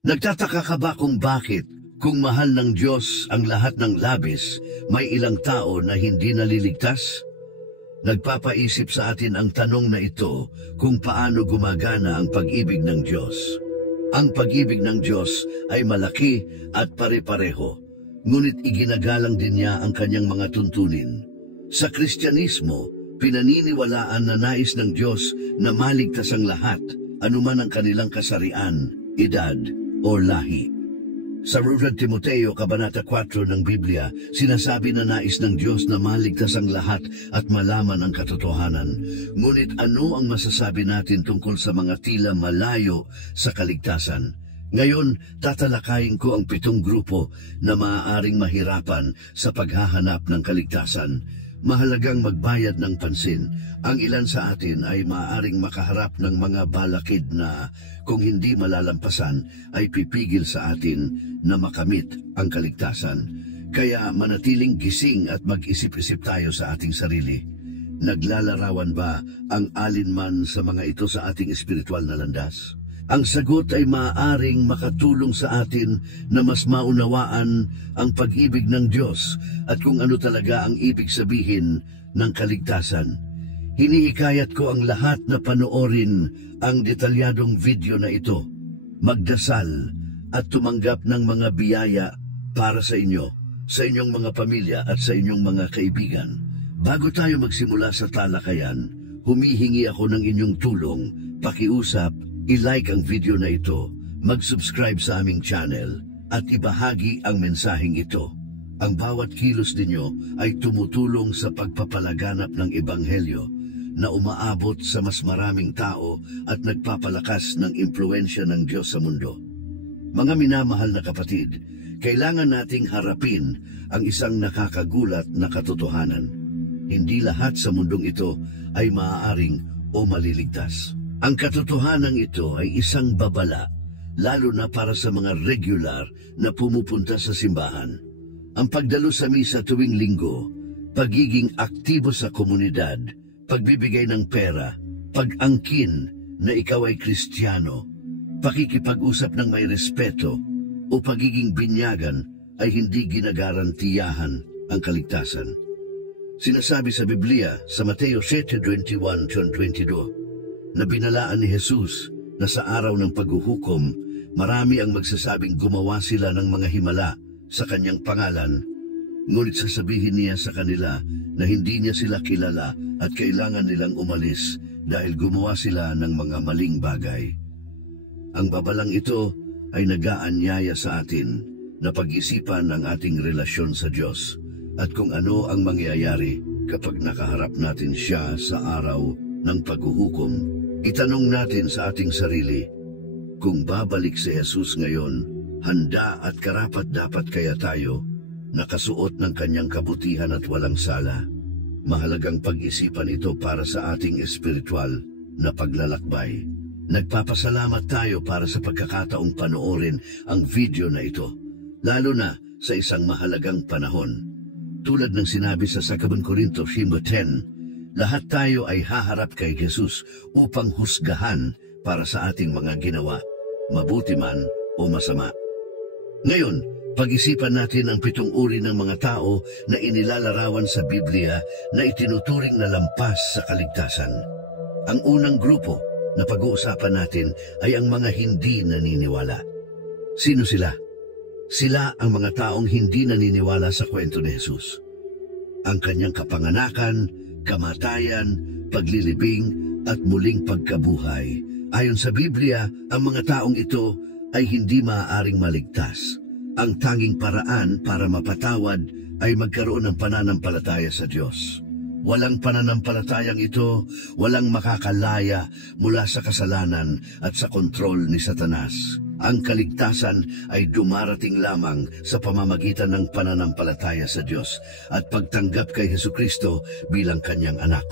Nagtataka ka ba kung bakit, kung mahal ng Diyos ang lahat ng labis, may ilang tao na hindi naliligtas? Nagpapaisip sa atin ang tanong na ito kung paano gumagana ang pag-ibig ng Diyos. Ang pag-ibig ng Diyos ay malaki at pare-pareho, ngunit iginagalang din niya ang kanyang mga tuntunin. Sa Kristyanismo, pinaniniwalaan na nais ng Diyos na maligtas ang lahat, anuman ang kanilang kasarian, edad, o lahi. Sa 2 Timoteo, Kabanata 4 ng Biblia, sinasabi na nais ng Diyos na maligtas ang lahat at malaman ang katotohanan. Ngunit ano ang masasabi natin tungkol sa mga tila malayo sa kaligtasan? Ngayon, tatalakayin ko ang 7 grupo na maaaring mahirapan sa paghahanap ng kaligtasan. Mahalagang magbayad ng pansin. Ang ilan sa atin ay maaaring makaharap ng mga balakid na kung hindi malalampasan ay pipigil sa atin na makamit ang kaligtasan. Kaya manatiling gising at mag-isip-isip tayo sa ating sarili. Naglalarawan ba ang alinman sa mga ito sa ating espiritual na landas? Ang sagot ay maaaring makatulong sa atin na mas maunawaan ang pag-ibig ng Diyos at kung ano talaga ang ibig sabihin ng kaligtasan. Hinihikayat ko ang lahat na panoorin ang detalyadong video na ito, magdasal at tumanggap ng mga biyaya para sa inyo, sa inyong mga pamilya at sa inyong mga kaibigan. Bago tayo magsimula sa talakayan, humihingi ako ng inyong tulong, pakiusap, i-like ang video na ito, mag-subscribe sa aming channel, at ibahagi ang mensaheng ito. Ang bawat kilos ninyo ay tumutulong sa pagpapalaganap ng Ebanghelyo na umaabot sa mas maraming tao at nagpapalakas ng impluensya ng Diyos sa mundo. Mga minamahal na kapatid, kailangan nating harapin ang isang nakakagulat na katotohanan. Hindi lahat sa mundong ito ay maaaring o maliligtas. Ang katotohanan ito ay isang babala, lalo na para sa mga regular na pumupunta sa simbahan. Ang pagdalo sa misa tuwing linggo, pagiging aktibo sa komunidad, pagbibigay ng pera, pag-angkin na ikaw ay Kristiyano, pakikipag-usap ng may respeto, o pagiging binyagan ay hindi ginagarantiyahan ang kaligtasan. Sinasabi sa Biblia sa Mateo 7:21-22, na binalaan ni Jesus na sa araw ng paghuhukom, marami ang magsasabing gumawa sila ng mga himala sa kanyang pangalan, ngunit sasabihin niya sa kanila na hindi niya sila kilala at kailangan nilang umalis dahil gumawa sila ng mga maling bagay. Ang babalang ito ay nag-aanyaya sa atin na pag-isipan ang ating relasyon sa Diyos at kung ano ang mangyayari kapag nakaharap natin siya sa araw ng paghuhukom. Itanong natin sa ating sarili, kung babalik si Jesus ngayon, handa at karapat-dapat kaya tayo, nakasuot ng kanyang kabutihan at walang sala? Mahalagang pag-isipan ito para sa ating espiritual na paglalakbay. Nagpapasalamat tayo para sa pagkakataong panoorin ang video na ito, lalo na sa isang mahalagang panahon. Tulad ng sinabi sa 2 Corintios 5:10, lahat tayo ay haharap kay Jesus upang husgahan para sa ating mga ginawa, mabuti man o masama. Ngayon, pag-isipan natin ang 7 uri ng mga tao na inilalarawan sa Biblia na itinuturing na lampas sa kaligtasan. Ang unang grupo na pag-uusapan natin ay ang mga hindi naniniwala. Sino sila? Sila ang mga taong hindi naniniwala sa kwento ni Jesus. Ang kanyang kapanganakan, kamatayan, paglilibing at muling pagkabuhay. Ayon sa Biblia, ang mga taong ito ay hindi maaaring maligtas. Ang tanging paraan para mapatawad ay magkaroon ng pananampalataya sa Diyos. Walang pananampalatayang ito, walang makakalaya mula sa kasalanan at sa kontrol ni Satanas. Ang kaligtasan ay dumarating lamang sa pamamagitan ng pananampalataya sa Diyos at pagtanggap kay Hesukristo bilang kanyang anak.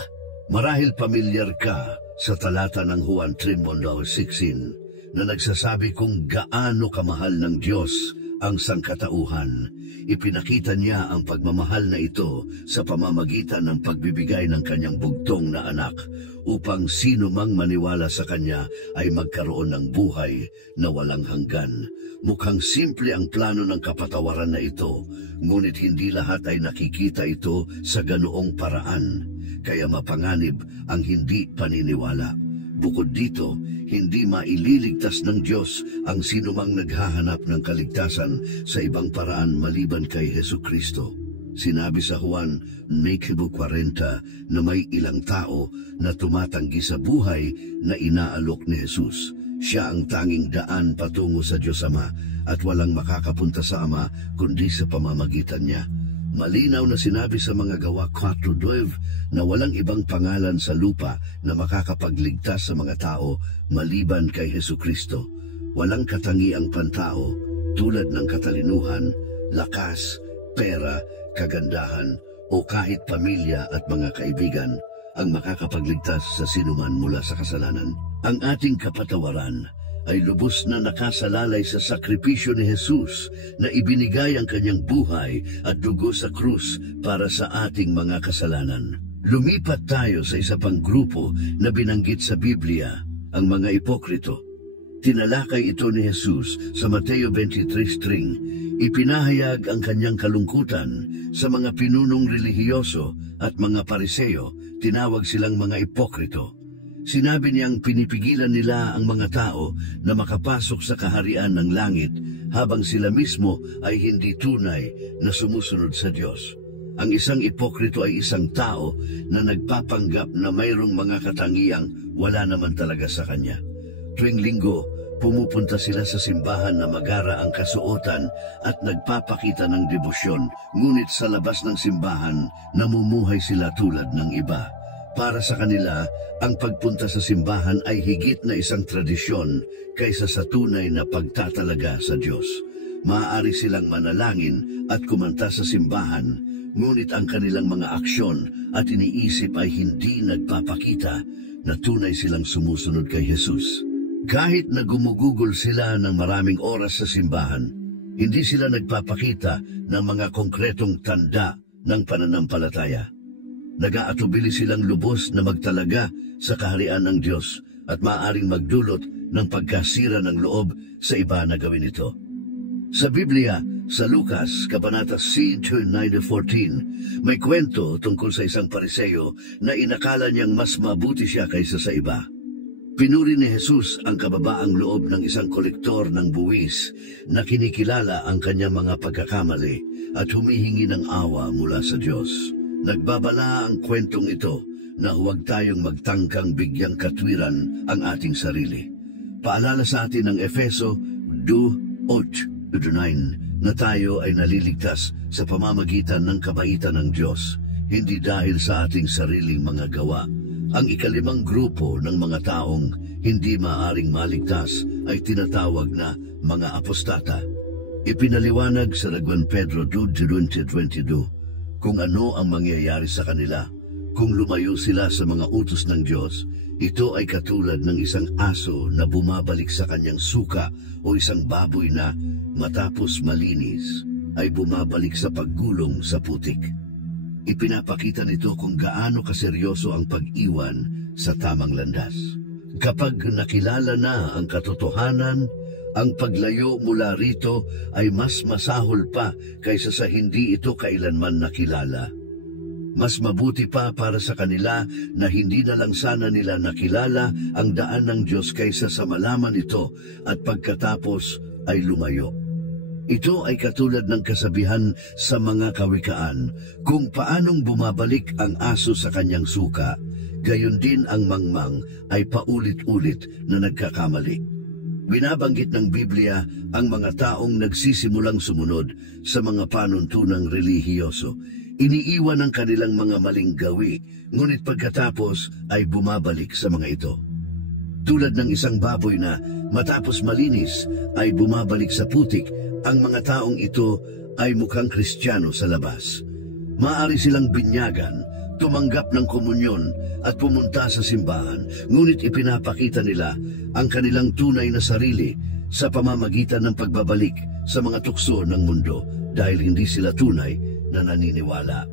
Marahil pamilyar ka sa talata ng Juan 3:16 na nagsasabi kung gaano kamahal ng Diyos ang sangkatauhan. Ipinakita niya ang pagmamahal na ito sa pamamagitan ng pagbibigay ng kanyang bugtong na anak upang sino mang maniwala sa kanya ay magkaroon ng buhay na walang hanggan. Mukhang simple ang plano ng kapatawaran na ito, ngunit hindi lahat ay nakikita ito sa ganoong paraan, kaya mapanganib ang hindi paniniwala. Bukod dito, hindi maililigtas ng Diyos ang sinumang naghahanap ng kaligtasan sa ibang paraan maliban kay Hesukristo. Sinabi sa Juan 9:40 na may ilang tao na tumatanggi sa buhay na inaalok ni Jesus. Siya ang tanging daan patungo sa Diyos Ama at walang makakapunta sa Ama kundi sa pamamagitan niya. Malinaw na sinabi sa mga Gawa 4:12 na walang ibang pangalan sa lupa na makakapagligtas sa mga tao maliban kay Hesukristo. Walang katangiang pantao tulad ng katalinuhan, lakas, pera, kagandahan o kahit pamilya at mga kaibigan ang makakapagligtas sa sinuman mula sa kasalanan. Ang ating kapatawaran ay lubos na nakasalalay sa sakripisyo ni Jesus na ibinigay ang kanyang buhay at dugo sa krus para sa ating mga kasalanan. Lumipat tayo sa isa pang grupo na binanggit sa Biblia, ang mga ipokrito. Tinalakay ito ni Jesus sa Mateo 23:3. Ipinahayag ang kanyang kalungkutan sa mga pinunong relihiyoso at mga Pariseo, tinawag silang mga ipokrito. Sinabi niyang pinipigilan nila ang mga tao na makapasok sa kaharian ng langit habang sila mismo ay hindi tunay na sumusunod sa Diyos. Ang isang ipokrito ay isang tao na nagpapanggap na mayroong mga katangiang wala naman talaga sa kanya. Tuwing linggo, pumupunta sila sa simbahan na magara ang kasuotan at nagpapakita ng debosyon, ngunit sa labas ng simbahan, namumuhay sila tulad ng iba. Para sa kanila, ang pagpunta sa simbahan ay higit na isang tradisyon kaysa sa tunay na pagtatalaga sa Diyos. Maaari silang manalangin at kumanta sa simbahan, ngunit ang kanilang mga aksyon at iniisip ay hindi nagpapakita na tunay silang sumusunod kay Jesus. Kahit na gumugugol sila ng maraming oras sa simbahan, hindi sila nagpapakita ng mga konkretong tanda ng pananampalataya. Nag-aatubili silang lubos na magtalaga sa kaharian ng Diyos at maaaring magdulot ng pagkasira ng loob sa iba na gawin ito. Sa Biblia, sa Lucas, Kabanata 9:14, may kwento tungkol sa isang Pariseo na inakala niyang mas mabuti siya kaysa sa iba. Pinuri ni Jesus ang kababaang loob ng isang kolektor ng buwis na kinikilala ang kanyang mga pagkakamali at humihingi ng awa mula sa Diyos. Nagbabala ang kwentong ito na huwag tayong magtangkang bigyang katwiran ang ating sarili. Paalala sa atin ng Efeso 2:8-9 na tayo ay naliligtas sa pamamagitan ng kabaitan ng Diyos, hindi dahil sa ating sariling mga gawa. Ang ikalimang grupo ng mga taong hindi maaring maligtas ay tinatawag na mga apostata. Ipinaliwanag sa 2 Pedro 2:20-22 kung ano ang mangyayari sa kanila kung lumayo sila sa mga utos ng Diyos. Ito ay katulad ng isang aso na bumabalik sa kanyang suka o isang baboy na matapos malinis ay bumabalik sa paggulong sa putik. Ipinapakita nito kung gaano kaseryoso ang pag-iwan sa tamang landas. Kapag nakilala na ang katotohanan, ang paglayo mula rito ay mas masahol pa kaysa sa hindi ito kailanman nakilala. Mas mabuti pa para sa kanila na hindi na lang sana nila nakilala ang daan ng Diyos kaysa sa malaman ito at pagkatapos ay lumayo. Ito ay katulad ng kasabihan sa mga kawikaan, kung paanong bumabalik ang aso sa kanyang suka, gayon din ang mangmang ay paulit-ulit na nagkakamali. Binabanggit ng Biblia ang mga taong nagsisimulang sumunod sa mga panuntunang relihiyoso. Iniiwan ang kanilang mga maling gawi, ngunit pagkatapos ay bumabalik sa mga ito. Tulad ng isang baboy na matapos malinis ay bumabalik sa putik, ang mga taong ito ay mukhang Kristiyano sa labas. Maaari silang binyagan, tumanggap ng komunyon at pumunta sa simbahan, ngunit ipinapakita nila ang kanilang tunay na sarili sa pamamagitan ng pagbabalik sa mga tukso ng mundo dahil hindi sila tunay na naniniwala.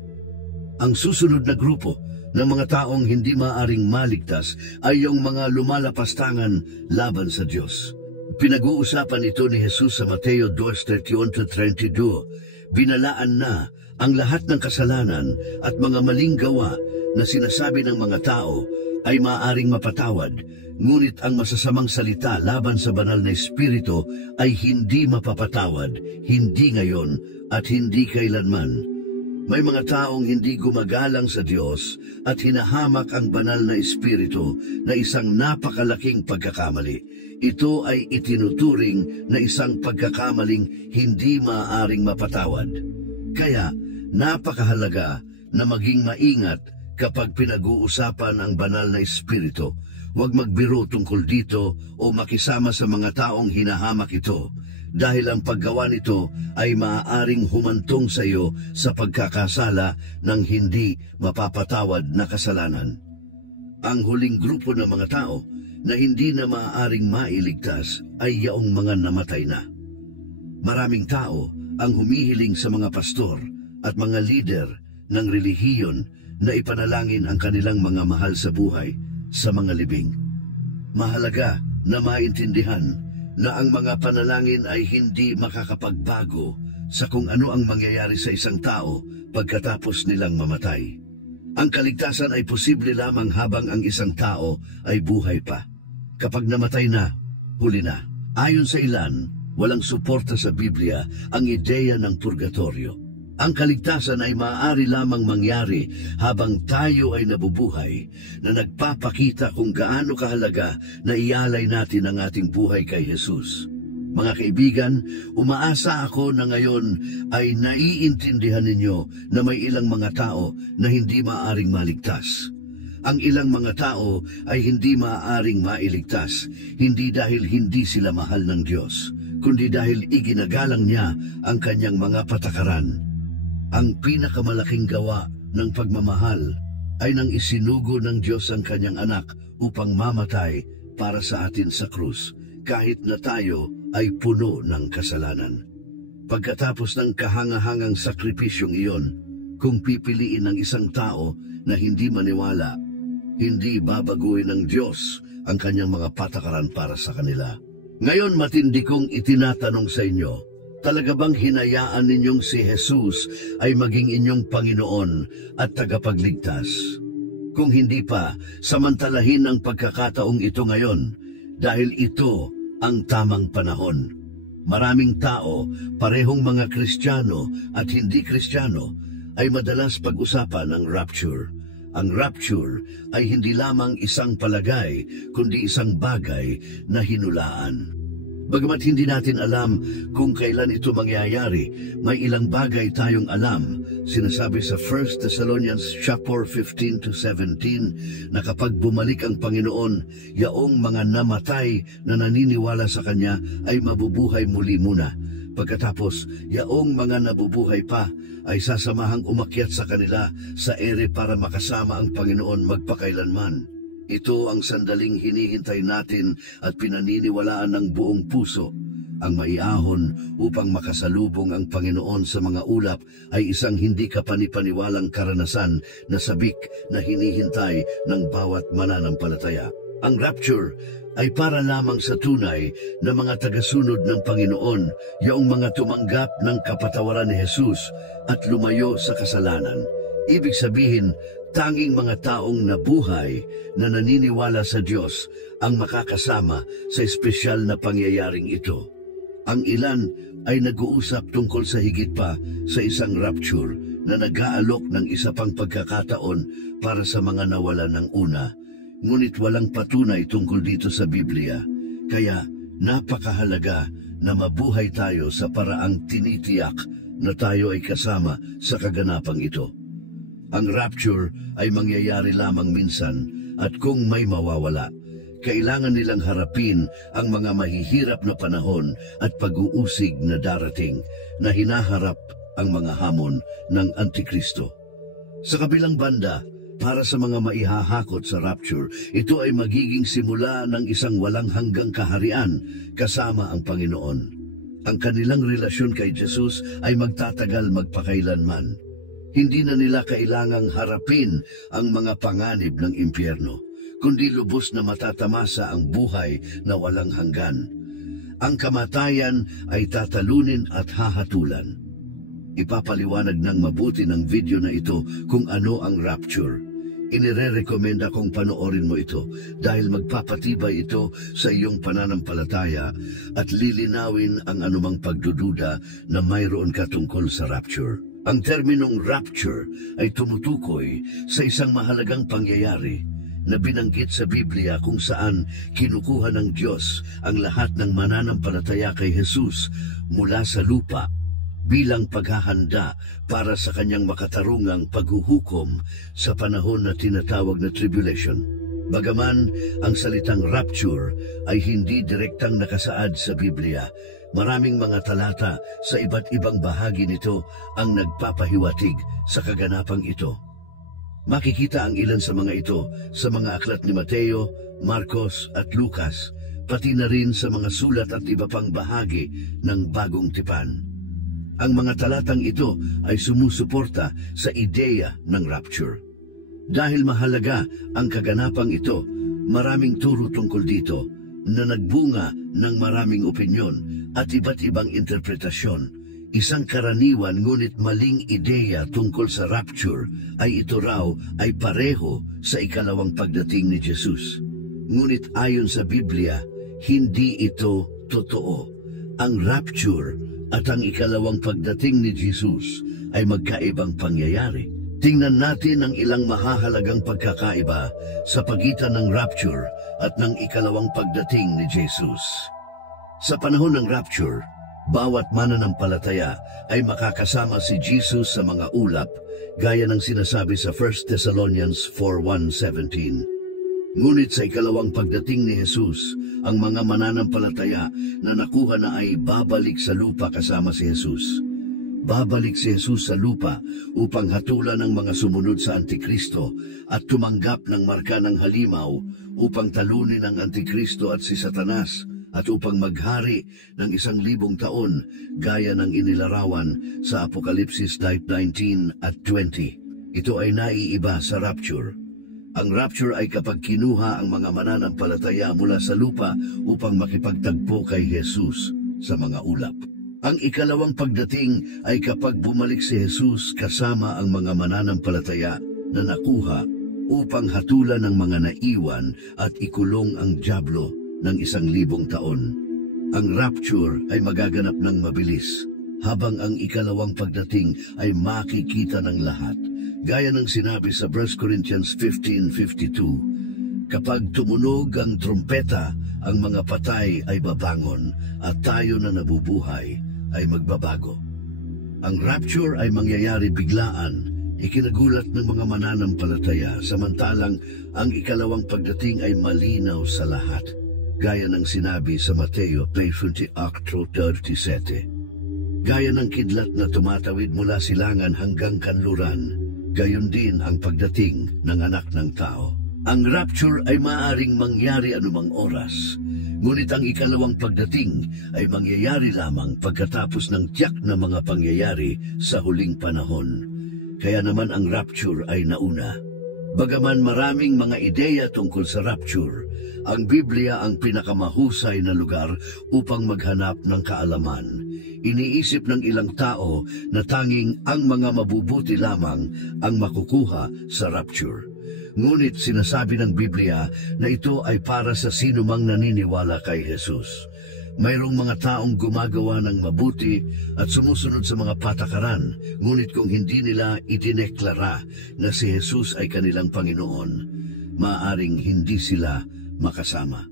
Ang susunod na grupo ng mga taong hindi maaring maligtas ay yung mga lumalapastangan laban sa Diyos. Pinag-uusapan ito ni Jesus sa Mateo 2:31-32. Binalaan na ang lahat ng kasalanan at mga maling gawa na sinasabi ng mga tao ay maaaring mapatawad, ngunit ang masasamang salita laban sa banal na espiritu ay hindi mapapatawad, hindi ngayon at hindi kailanman. May mga taong hindi gumagalang sa Diyos at hinahamak ang banal na espiritu na isang napakalaking pagkakamali. Ito ay itinuturing na isang pagkakamaling hindi maaaring mapatawad. Kaya, napakahalaga na maging maingat kapag pinag-uusapan ang banal na espiritu. Huwag magbiro tungkol dito o makisama sa mga taong hinahamak ito, dahil ang paggawa nito ay maaaring humantong sa iyo sa pagkakasala ng hindi mapapatawad na kasalanan. Ang huling grupo ng mga tao na hindi na maaaring mailigtas ay yaong mga namatay na. Maraming tao ang humihiling sa mga pastor at mga lider ng relihiyon na ipanalangin ang kanilang mga mahal sa buhay sa mga libing. Mahalaga na maintindihan na ang mga panalangin ay hindi makakapagbago sa kung ano ang mangyayari sa isang tao pagkatapos nilang mamatay. Ang kaligtasan ay posible lamang habang ang isang tao ay buhay pa. Kapag namatay na, huli na. Ayon sa ilan, walang suporta sa Biblia ang ideya ng purgatorio. Ang kaligtasan ay maaari lamang mangyari habang tayo ay nabubuhay, na nagpapakita kung gaano kahalaga na ialay natin ang ating buhay kay Jesus. Mga kaibigan, umaasa ako na ngayon ay naiintindihan ninyo na may ilang mga tao na hindi maaaring maligtas. Ang ilang mga tao ay hindi maaaring mailigtas, hindi dahil hindi sila mahal ng Diyos, kundi dahil iginagalang niya ang kanyang mga patakaran. Ang pinakamalaking gawa ng pagmamahal ay nang isinugo ng Diyos ang kanyang anak upang mamatay para sa atin sa krus, kahit na tayo ay puno ng kasalanan. Pagkatapos ng kahangahangang sakripisyong iyon, kung pipiliin ng isang tao na hindi maniwala, hindi babaguhin ng Diyos ang kanyang mga patakaran para sa kanila. Ngayon matindi kong itinatanong sa inyo, talaga bang hinayaan ninyong si Jesus ay maging inyong Panginoon at tagapagligtas? Kung hindi pa, samantalahin ang pagkakataong ito ngayon, dahil ito ang tamang panahon. Maraming tao, parehong mga Kristiyano at hindi Kristiyano, ay madalas pag-usapan ang rapture. Ang rapture ay hindi lamang isang palagay, kundi isang bagay na hinulaan. Bagamat hindi natin alam kung kailan ito mangyayari, may ilang bagay tayong alam. Sinasabi sa 1 Thessalonians 4:15-17 na kapag bumalik ang Panginoon, yaong mga namatay na naniniwala sa Kanya ay mabubuhay muli muna. Pagkatapos, yaong mga nabubuhay pa ay sasamahang umakyat sa kanila sa ere para makasama ang Panginoon magpakailanman. Ito ang sandaling hinihintay natin at pinaniniwalaan ng buong puso. Ang maiahon upang makasalubong ang Panginoon sa mga ulap ay isang hindi kapanipaniwalang karanasan na sabik na hinihintay ng bawat mananampalataya. Ang rapture ay para lamang sa tunay na mga tagasunod ng Panginoon, yaong mga tumanggap ng kapatawaran ni Jesus at lumayo sa kasalanan. Ibig sabihin, tanging mga taong nabuhay na naniniwala sa Diyos ang makakasama sa espesyal na pangyayaring ito. Ang ilan ay nag-uusap tungkol sa higit pa sa isang rapture na nag-aalok ng isa pang pagkakataon para sa mga nawalan ng una. Ngunit walang patunay tungkol dito sa Biblia, kaya napakahalaga na mabuhay tayo sa paraang tinitiyak na tayo ay kasama sa kaganapang ito. Ang rapture ay mangyayari lamang minsan at kung may mawawala, kailangan nilang harapin ang mga mahihirap na panahon at pag-uusig na darating na hinaharap ang mga hamon ng Antikristo. Sa kabilang banda, para sa mga maihahakot sa rapture, ito ay magiging simula ng isang walang hanggang kaharian kasama ang Panginoon. Ang kanilang relasyon kay Jesus ay magtatagal magpakailanman. Hindi na nila kailangang harapin ang mga panganib ng impyerno, kundi lubos na matatamasa ang buhay na walang hanggan. Ang kamatayan ay tatalunin at hahatulan. Ipapaliwanag ng mabuti ng video na ito kung ano ang rapture. Inire-rekomenda kong panoorin mo ito dahil magpapatibay ito sa iyong pananampalataya at lilinawin ang anumang pagdududa na mayroon ka tungkol sa rapture. Ang terminong rapture ay tumutukoy sa isang mahalagang pangyayari na binanggit sa Biblia kung saan kinukuha ng Diyos ang lahat ng mananampalataya kay Jesus mula sa lupa bilang paghahanda para sa kanyang makatarungang paghuhukom sa panahon na tinatawag na tribulation. Bagaman ang salitang rapture ay hindi direktang nakasaad sa Biblia, maraming mga talata sa iba't ibang bahagi nito ang nagpapahiwatig sa kaganapang ito. Makikita ang ilan sa mga ito sa mga aklat ni Mateo, Marcos at Lucas, pati na rin sa mga sulat at iba pang bahagi ng Bagong Tipan. Ang mga talatang ito ay sumusuporta sa ideya ng rapture. Dahil mahalaga ang kaganapang ito, maraming turo tungkol dito na nagbunga ng maraming opinyon at iba't ibang interpretasyon. Isang karaniwan ngunit maling ideya tungkol sa rapture ay ito raw ay pareho sa ikalawang pagdating ni Jesus. Ngunit ayon sa Biblia, hindi ito totoo. Ang rapture at ang ikalawang pagdating ni Jesus ay magkaibang pangyayari. Tingnan natin ang ilang mahahalagang pagkakaiba sa pagitan ng rapture at ng ikalawang pagdating ni Jesus. Sa panahon ng rapture, bawat mananampalataya ay makakasama si Jesus sa mga ulap, gaya ng sinasabi sa 1 Thessalonians 4:1-17. Ngunit sa ikalawang pagdating ni Jesus, ang mga mananampalataya na nakuha na ay babalik sa lupa kasama si Jesus. Babalik si Jesus sa lupa upang hatulan ang mga sumunod sa Antikristo at tumanggap ng marka ng halimaw upang talunin ang Antikristo at si Satanas at upang maghari ng 1,000 taon gaya ng inilarawan sa Apokalipsis 19 at 20. Ito ay naiiba sa rapture. Ang rapture ay kapag kinuha ang mga mananampalataya mula sa lupa upang makipagtagpo kay Jesus sa mga ulap. Ang ikalawang pagdating ay kapag bumalik si Jesus kasama ang mga mananampalataya na nakuha upang hatulan ng mga naiwan at ikulong ang dyablo ng 1,000 taon. Ang rapture ay magaganap ng mabilis, habang ang ikalawang pagdating ay makikita ng lahat. Gaya ng sinabi sa 1 Corinthians 15:52, kapag tumunog ang trumpeta, ang mga patay ay babangon at tayo na nabubuhay ay magbabago. Ang rapture ay mangyayari biglaan, ikinagulat ng mga mananampalataya, samantalang ang ikalawang pagdating ay malinaw sa lahat. Gaya ng sinabi sa Mateo 24:37. Gaya ng kidlat na tumatawid mula silangan hanggang kanluran, gayon din ang pagdating ng anak ng tao. Ang rapture ay maaaring mangyari anumang oras, ngunit ang ikalawang pagdating ay mangyayari lamang pagkatapos ng tiyak na mga pangyayari sa huling panahon. Kaya naman ang rapture ay nauna. Bagaman maraming mga ideya tungkol sa rapture, ang Biblia ang pinakamahusay na lugar upang maghanap ng kaalaman. Iniisip ng ilang tao na tanging ang mga mabubuti lamang ang makukuha sa rapture. Ngunit sinasabi ng Biblia na ito ay para sa sinumang naniniwala kay Jesus. Mayroong mga taong gumagawa ng mabuti at sumusunod sa mga patakaran, ngunit kung hindi nila itineklara na si Jesus ay kanilang Panginoon, maaaring hindi sila makasama.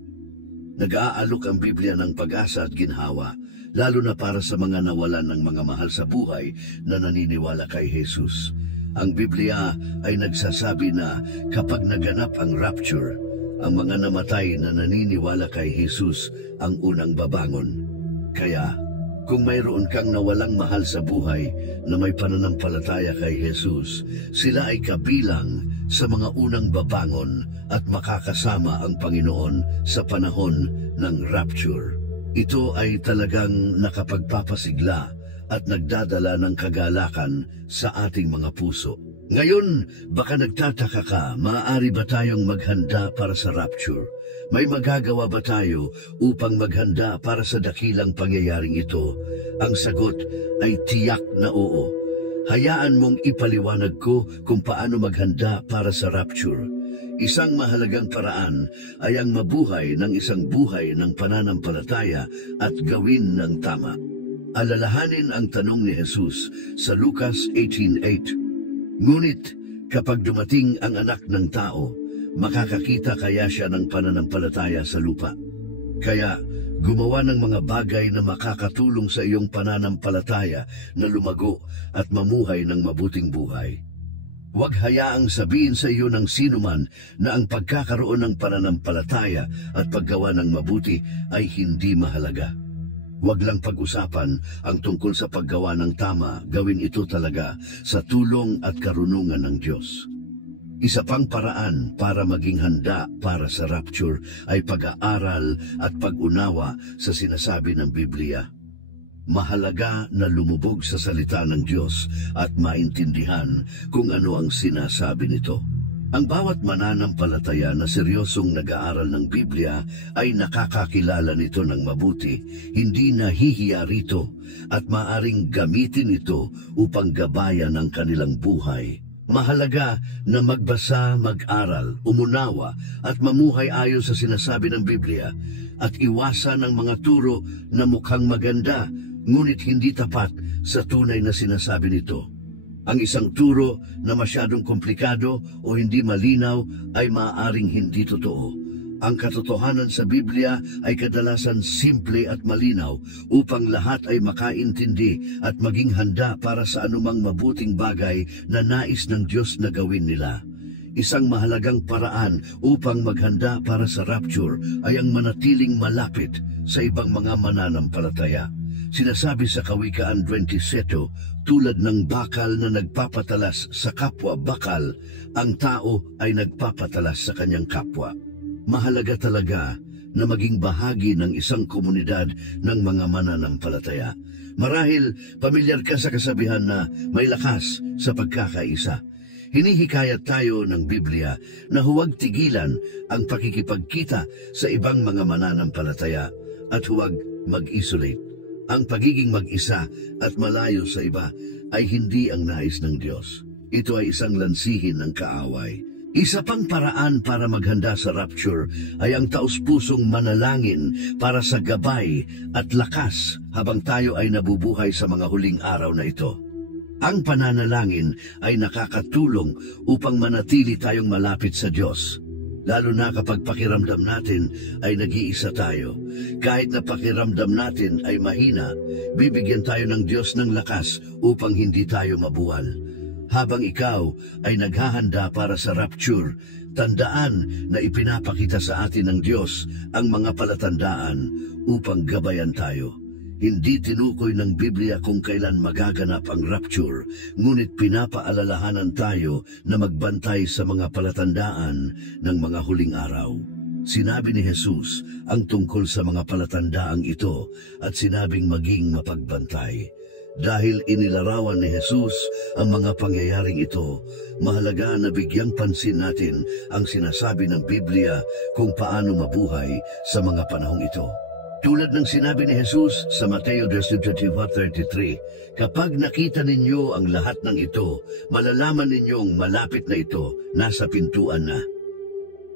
Nag-aalok ang Biblia ng pag-asa at ginhawa, lalo na para sa mga nawalan ng mga mahal sa buhay na naniniwala kay Jesus. Ang Biblia ay nagsasabi na kapag naganap ang rapture, ang mga namatay na naniniwala kay Jesus ang unang babangon. Kaya, kung mayroon kang nawalang mahal sa buhay na may pananampalataya kay Jesus, sila ay kabilang sa mga unang babangon at makakasama ang Panginoon sa panahon ng rapture. Ito ay talagang nakapagpapasigla at nagdadala ng kagalakan sa ating mga puso. Ngayon, baka nagtataka ka, maaari ba tayong maghanda para sa rapture? May magagawa ba tayo upang maghanda para sa dakilang pangyayaring ito? Ang sagot ay tiyak na oo. Hayaan mong ipaliwanag ko kung paano maghanda para sa rapture. Isang mahalagang paraan ay ang mabuhay ng isang buhay ng pananampalataya at gawin ng tama. Alalahanin ang tanong ni Jesus sa Lucas 18:8. Ngunit kapag dumating ang anak ng tao, makakakita kaya siya ng pananampalataya sa lupa? Kaya gumawa ng mga bagay na makakatulong sa iyong pananampalataya na lumago at mamuhay ng mabuting buhay. Huwag hayaang sabihin sa iyo ng sinuman na ang pagkakaroon ng pananampalataya at paggawa ng mabuti ay hindi mahalaga. Huwag lang pag-usapan ang tungkol sa paggawa ng tama, gawin ito talaga sa tulong at karunungan ng Diyos. Isa pang paraan para maging handa para sa rapture ay pag-aaral at pag-unawa sa sinasabi ng Biblia. Mahalaga na lumubog sa salita ng Diyos at maintindihan kung ano ang sinasabi nito. Ang bawat mananampalataya na seryosong nag-aaral ng Biblia ay nakakakilala nito ng mabuti, hindi nahihiya rito at maaring gamitin ito upang gabayan ang kanilang buhay. Mahalaga na magbasa, mag-aral, umunawa at mamuhay ayon sa sinasabi ng Biblia at iwasan ang mga turo na mukhang maganda ngunit hindi tapat sa tunay na sinasabi nito. Ang isang turo na masyadong komplikado o hindi malinaw ay maaaring hindi totoo. Ang katotohanan sa Biblia ay kadalasan simple at malinaw upang lahat ay makaintindi at maging handa para sa anumang mabuting bagay na nais ng Diyos na gawin nila. Isang mahalagang paraan upang maghanda para sa rapture ay ang manatiling malapit sa ibang mga mananampalataya. Sinasabi sa Kawikaan 27, tulad ng bakal na nagpapatalas sa kapwa bakal, ang tao ay nagpapatalas sa kanyang kapwa. Mahalaga talaga na maging bahagi ng isang komunidad ng mga mananampalataya. Marahil pamilyar ka sa kasabihan na may lakas sa pagkakaisa. Hinihikayat tayo ng Biblia na huwag tigilan ang pakikipagkita sa ibang mga mananampalataya at huwag mag-isolate. Ang pagiging mag-isa at malayo sa iba ay hindi ang nais ng Diyos. Ito ay isang lansihin ng kaaway. Isa pang paraan para maghanda sa rapture ay ang taus-pusong manalangin para sa gabay at lakas habang tayo ay nabubuhay sa mga huling araw na ito. Ang pananalangin ay nakakatulong upang manatili tayong malapit sa Diyos. Lalo na kapag pakiramdam natin ay nag-iisa tayo. Kahit na pakiramdam natin ay mahina, bibigyan tayo ng Diyos ng lakas upang hindi tayo mabuwal. Habang ikaw ay naghahanda para sa rapture, tandaan na ipinapakita sa atin ng Diyos ang mga palatandaan upang gabayan tayo. Hindi tinukoy ng Biblia kung kailan magaganap ang rapture, ngunit pinapaalalahanan tayo na magbantay sa mga palatandaan ng mga huling araw. Sinabi ni Jesus ang tungkol sa mga palatandaang ito at sinabing maging mapagbantay. Dahil inilarawan ni Jesus ang mga pangyayaring ito, mahalaga na bigyang pansin natin ang sinasabi ng Biblia kung paano mabuhay sa mga panahong ito. Tulad ng sinabi ni Jesus sa Mateo 10:33, kapag nakita ninyo ang lahat ng ito, malalaman ninyong malapit na ito, nasa pintuan na.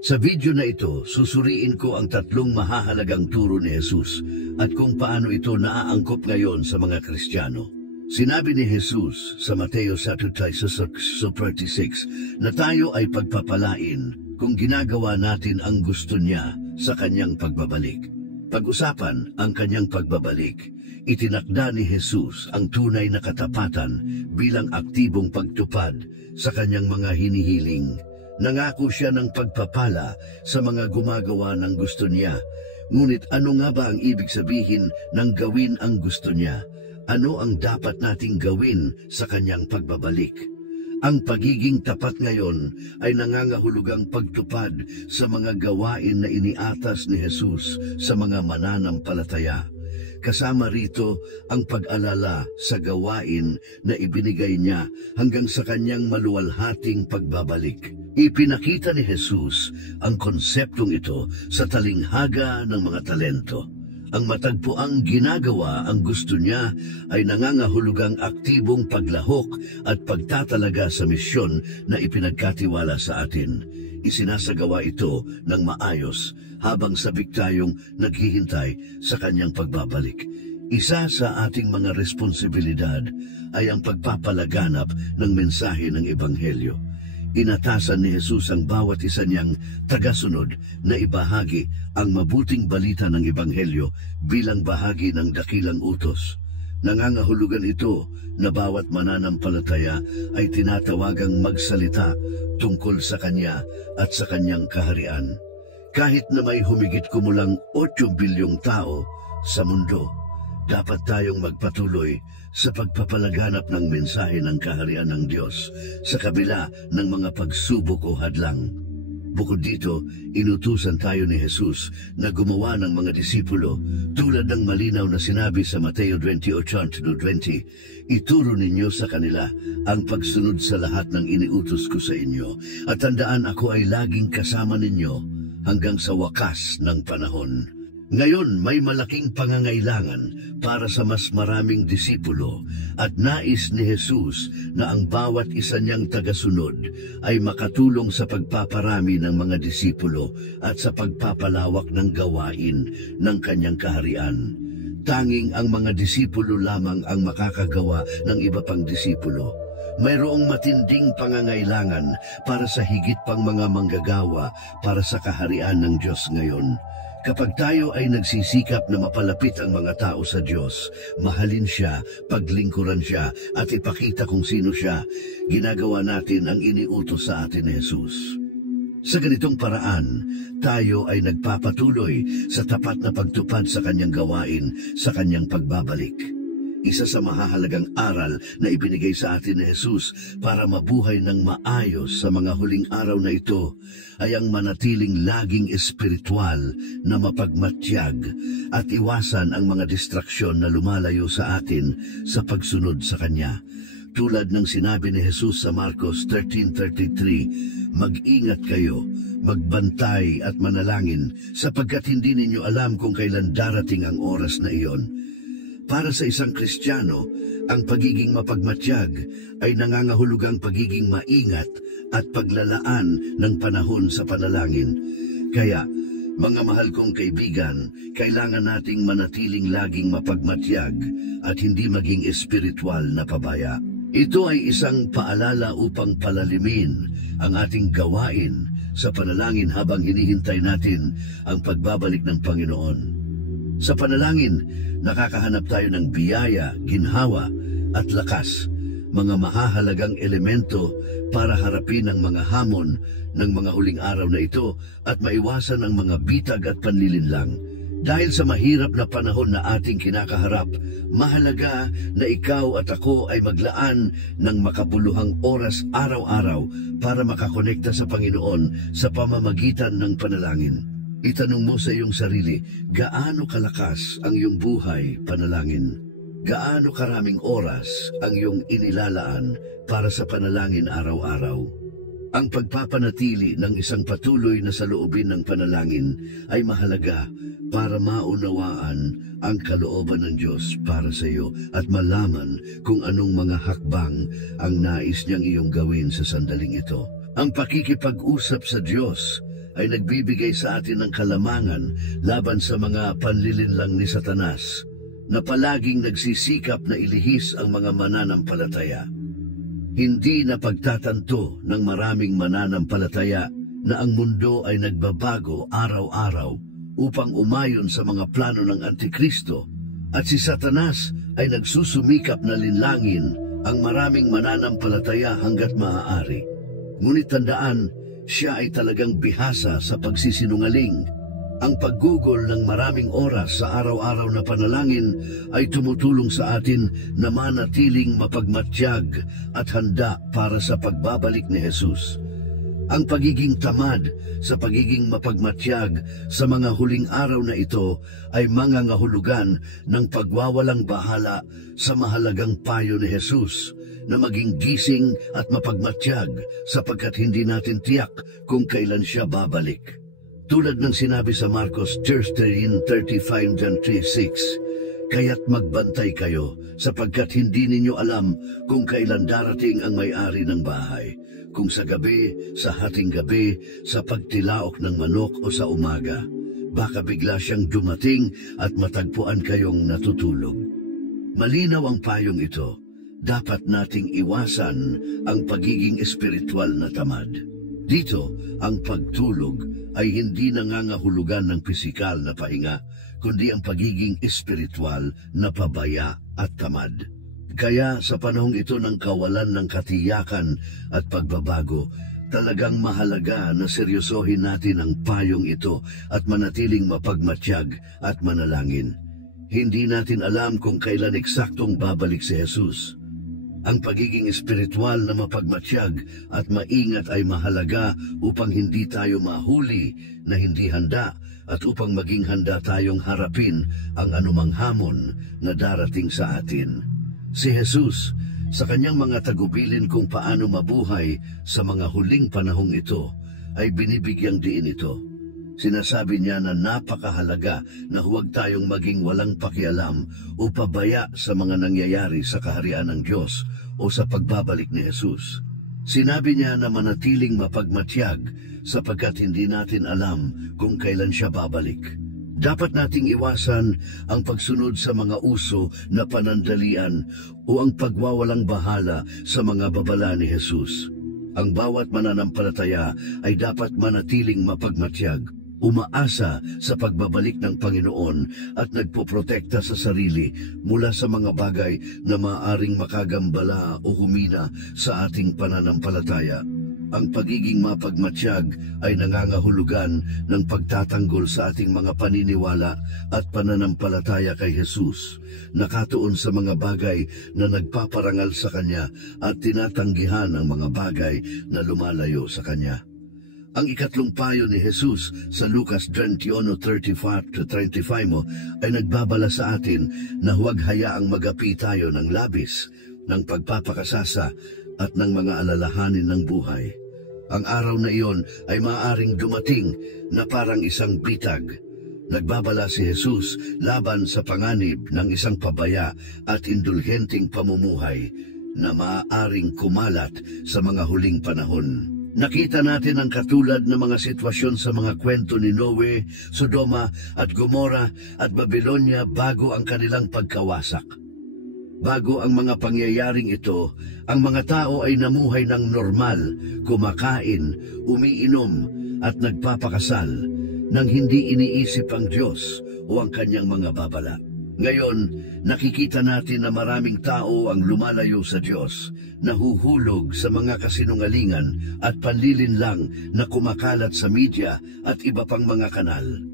Sa video na ito, susuriin ko ang 3 mahahalagang turo ni Jesus at kung paano ito naaangkop ngayon sa mga Kristiyano. Sinabi ni Jesus sa Mateo 1:36 na tayo ay pagpapalain kung ginagawa natin ang gusto niya sa kanyang pagbabalik. Pag-usapan ang kanyang pagbabalik, itinakda ni Jesus ang tunay na katapatan bilang aktibong pagtupad sa kanyang mga hinihiling. Nangako siya ng pagpapala sa mga gumagawa ng gusto niya. Ngunit ano nga ba ang ibig sabihin ng gawin ang gusto niya? Ano ang dapat nating gawin sa kanyang pagbabalik? Ang pagiging tapat ngayon ay nangangahulugang pagtupad sa mga gawain na iniatas ni Jesus sa mga mananampalataya. Kasama rito ang pag-alala sa gawain na ibinigay niya hanggang sa kanyang maluwalhating pagbabalik. Ipinakita ni Jesus ang konseptong ito sa talinghaga ng mga talento. Ang matagpuang ginagawa ang gusto niya ay nangangahulugang aktibong paglahok at pagtatalaga sa misyon na ipinagkatiwala sa atin. Isinasagawa ito ng maayos habang sabik tayong naghihintay sa kanyang pagbabalik. Isa sa ating mga responsibilidad ay ang pagpapalaganap ng mensahe ng Ebanghelyo. Inatasan ni Jesus ang bawat isa niyang tagasunod na ibahagi ang mabuting balita ng Ebanghelyo bilang bahagi ng dakilang utos. Nangangahulugan ito na bawat mananampalataya ay tinatawagang magsalita tungkol sa Kanya at sa Kanyang kaharian. Kahit na may humigit kumulang 8 bilyong tao sa mundo, dapat tayong magpatuloy sa pagpapalaganap ng mensahe ng kaharian ng Diyos sa kabila ng mga pagsubok o hadlang. Bukod dito, inutusan tayo ni Jesus na gumawa ng mga disipulo tulad ng malinaw na sinabi sa Mateo 28:20, "Ituro ninyo sa kanila ang pagsunod sa lahat ng iniutos ko sa inyo, at tandaan ako ay laging kasama ninyo hanggang sa wakas ng panahon." Ngayon, may malaking pangangailangan para sa mas maraming disipulo at nais ni Jesus na ang bawat isa niyang tagasunod ay makatulong sa pagpaparami ng mga disipulo at sa pagpapalawak ng gawain ng kanyang kaharian. Tanging ang mga disipulo lamang ang makakagawa ng iba pang disipulo. Mayroong matinding pangangailangan para sa higit pang mga manggagawa para sa kaharian ng Diyos ngayon. Kapag tayo ay nagsisikap na mapalapit ang mga tao sa Diyos, mahalin siya, paglingkuran siya, at ipakita kung sino siya, ginagawa natin ang iniutos sa atin ni Jesus. Sa ganitong paraan, tayo ay nagpapatuloy sa tapat na pagtupad sa kanyang gawain, sa kanyang pagbabalik. Isa sa mahahalagang aral na ibinigay sa atin ni Jesus para mabuhay ng maayos sa mga huling araw na ito ay ang manatiling laging espiritual na mapagmatyag at iwasan ang mga distraksyon na lumalayo sa atin sa pagsunod sa Kanya. Tulad ng sinabi ni Jesus sa Marcos 13:33, "Mag-ingat kayo, magbantay at manalangin sapagkat hindi ninyo alam kung kailan darating ang oras na iyon." Para sa isang Kristiyano, ang pagiging mapagmatyag ay nangangahulugang pagiging maingat at paglalaan ng panahon sa panalangin. Kaya, mga mahal kong kaibigan, kailangan nating manatiling laging mapagmatyag at hindi maging espiritual na pabaya. Ito ay isang paalala upang palalimin ang ating gawain sa panalangin habang hinihintay natin ang pagbabalik ng Panginoon. Sa panalangin, nakakahanap tayo ng biyaya, ginhawa at lakas, mga mahahalagang elemento para harapin ang mga hamon ng mga huling araw na ito at maiwasan ang mga bitag at panlilinlang. Dahil sa mahirap na panahon na ating kinakaharap, mahalaga na ikaw at ako ay maglaan ng makabuluhang oras araw-araw para makakonekta sa Panginoon sa pamamagitan ng panalangin. Itanong mo sa iyong sarili, gaano kalakas ang iyong buhay panalangin? Gaano karaming oras ang iyong inilalaan para sa panalangin araw-araw? Ang pagpapanatili ng isang patuloy na saloobin ng panalangin ay mahalaga para maunawaan ang kalooban ng Diyos para sa iyo at malaman kung anong mga hakbang ang nais niyang iyong gawin sa sandaling ito. Ang pakikipag-usap sa Diyos ay nagbibigay sa atin ng kalamangan laban sa mga panlilinlang ni Satanas na palaging nagsisikap na ilihis ang mga mananampalataya. Hindi na pagtatanto ng maraming mananampalataya na ang mundo ay nagbabago araw-araw upang umayon sa mga plano ng Antikristo at si Satanas ay nagsusumikap na linlangin ang maraming mananampalataya hanggat maaari. Ngunit tandaan, siya ay talagang bihasa sa pagsisinungaling. Ang paggugol ng maraming oras sa araw-araw na panalangin ay tumutulong sa atin na manatiling mapagmatyag at handa para sa pagbabalik ni Jesus. Ang pagiging tamad sa pagiging mapagmatyag sa mga huling araw na ito ay mangangahulugan ng pagwawalang bahala sa mahalagang payo ni Jesus na maging gising at mapagmatyag sapagkat hindi natin tiyak kung kailan siya babalik. Tulad ng sinabi sa Marcos 13:35-36, kaya't magbantay kayo sapagkat hindi ninyo alam kung kailan darating ang may-ari ng bahay, kung sa gabi, sa hating gabi, sa pagtilaok ng manok o sa umaga. Baka bigla siyang dumating at matagpuan kayong natutulog. Malinaw ang payong ito. Dapat nating iwasan ang pagiging espiritual na tamad. Dito, ang pagtulog ay hindi nangangahulugan ng pisikal na pahinga, kundi ang pagiging espiritual na pabaya at tamad. Kaya sa panahong ito ng kawalan ng katiyakan at pagbabago, talagang mahalaga na seryosohin natin ang payong ito at manatiling mapagmatyag at manalangin. Hindi natin alam kung kailan eksaktong babalik si Jesus. Ang pagiging espiritual na mapagmatyag at maingat ay mahalaga upang hindi tayo mahuli na hindi handa at upang maging handa tayong harapin ang anumang hamon na darating sa atin. Si Jesus, sa kanyang mga tagubilin kung paano mabuhay sa mga huling panahong ito, ay binibigyang diin ito. Sinasabi niya na napakahalaga na huwag tayong maging walang pakialam o pabaya sa mga nangyayari sa kaharian ng Diyos o sa pagbabalik ni Jesus. Sinabi niya na manatiling mapagmatyag sapagkat hindi natin alam kung kailan siya babalik. Dapat nating iwasan ang pagsunod sa mga uso na panandalian o ang pagwawalang bahala sa mga babala ni Jesus. Ang bawat mananampalataya ay dapat manatiling mapagmatyag, umaasa sa pagbabalik ng Panginoon at nagpoprotekta sa sarili mula sa mga bagay na maaaring makagambala o humina sa ating pananampalataya. Ang pagiging mapagmatyag ay nangangahulugan ng pagtatanggol sa ating mga paniniwala at pananampalataya kay Jesus, nakatuon sa mga bagay na nagpaparangal sa Kanya at tinatanggihan ang mga bagay na lumalayo sa Kanya. Ang ikatlong payo ni Jesus sa Lucas 21:34-35 ay nagbabala sa atin na huwag hayaang magapi tayo ng labis, ng pagpapakasasa at ng mga alalahanin ng buhay. Ang araw na iyon ay maaaring dumating na parang isang bitag. Nagbabala si Jesus laban sa panganib ng isang pabaya at indulhenteng pamumuhay na maaaring kumalat sa mga huling panahon. Nakita natin ang katulad ng mga sitwasyon sa mga kwento ni Noe, Sodoma at Gomora at Babylonia bago ang kanilang pagkawasak. Bago ang mga pangyayaring ito, ang mga tao ay namuhay ng normal, kumakain, umiinom at nagpapakasal nang hindi iniisip ang Diyos o ang kanyang mga babala. Ngayon, nakikita natin na maraming tao ang lumalayo sa Diyos, nahuhulog sa mga kasinungalingan at panlilinlang na kumakalat sa media at iba pang mga kanal.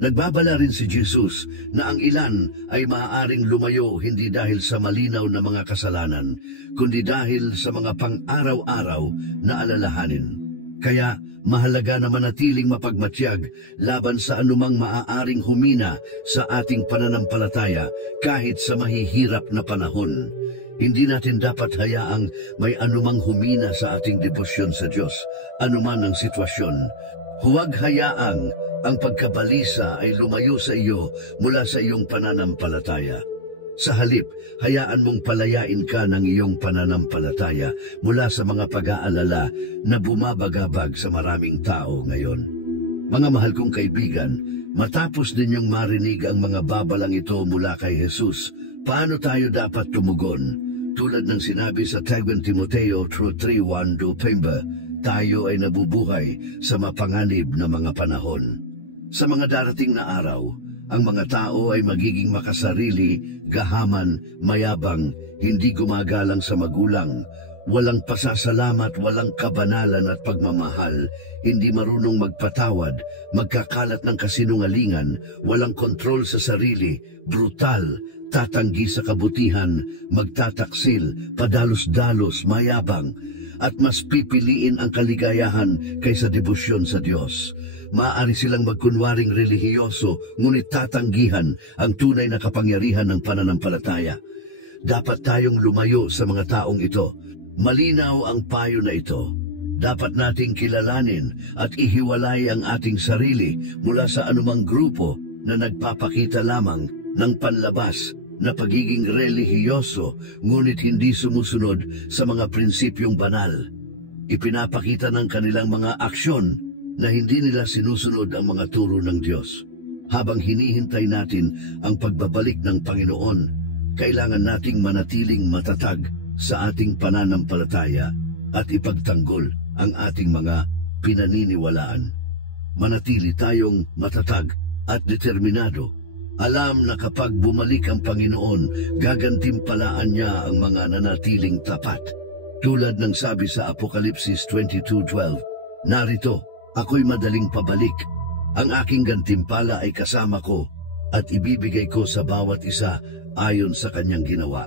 Nagbabala rin si Jesus na ang ilan ay maaaring lumayo hindi dahil sa malinaw na mga kasalanan, kundi dahil sa mga pang-araw-araw na alalahanin. Kaya mahalaga na manatiling mapagmatyag laban sa anumang maaaring humina sa ating pananampalataya kahit sa mahihirap na panahon. Hindi natin dapat hayaang may anumang humina sa ating debosyon sa Diyos, anuman ang sitwasyon. Huwag hayaang ang pagkabalisa ay lumayo sa iyo mula sa iyong pananampalataya. Sa halip, hayaan mong palayain ka ng iyong pananampalataya mula sa mga pag-aalala na bumabagabag sa maraming tao ngayon. Mga mahal kong kaibigan, matapos ninyong marinig ang mga babalang ito mula kay Jesus, paano tayo dapat tumugon? Tulad ng sinabi sa 2 Timoteo 3:1-5, tayo ay nabubuhay sa mapanganib na mga panahon. Sa mga darating na araw, ang mga tao ay magiging makasarili, gahaman, mayabang, hindi gumagalang sa magulang, walang pasasalamat, walang kabanalan at pagmamahal, hindi marunong magpatawad, magkakalat ng kasinungalingan, walang kontrol sa sarili, brutal, tatanggi sa kabutihan, magtataksil, padalos-dalos, mayabang. at mas pipiliin ang kaligayahan kaysa debosyon sa Diyos. Maaari silang magkunwaring relihiyoso, ngunit tatanggihan ang tunay na kapangyarihan ng pananampalataya. Dapat tayong lumayo sa mga taong ito. Malinaw ang payo na ito. Dapat nating kilalanin at ihiwalay ang ating sarili mula sa anumang grupo na nagpapakita lamang ng panlabas na pagiging relihiyoso ngunit hindi sumusunod sa mga prinsipyong banal. Ipinapakita ng kanilang mga aksyon na hindi nila sinusunod ang mga turo ng Diyos. Habang hinihintay natin ang pagbabalik ng Panginoon, kailangan nating manatiling matatag sa ating pananampalataya at ipagtanggol ang ating mga pinaniniwalaan. Manatili tayong matatag at determinado. Alam na kapag bumalik ang Panginoon, gagantimpalaan niya ang mga nanatiling tapat. Tulad ng sabi sa Apokalipsis 22:12, "Narito, ako'y madaling pabalik. Ang aking gantimpala ay kasama ko at ibibigay ko sa bawat isa ayon sa kanyang ginawa."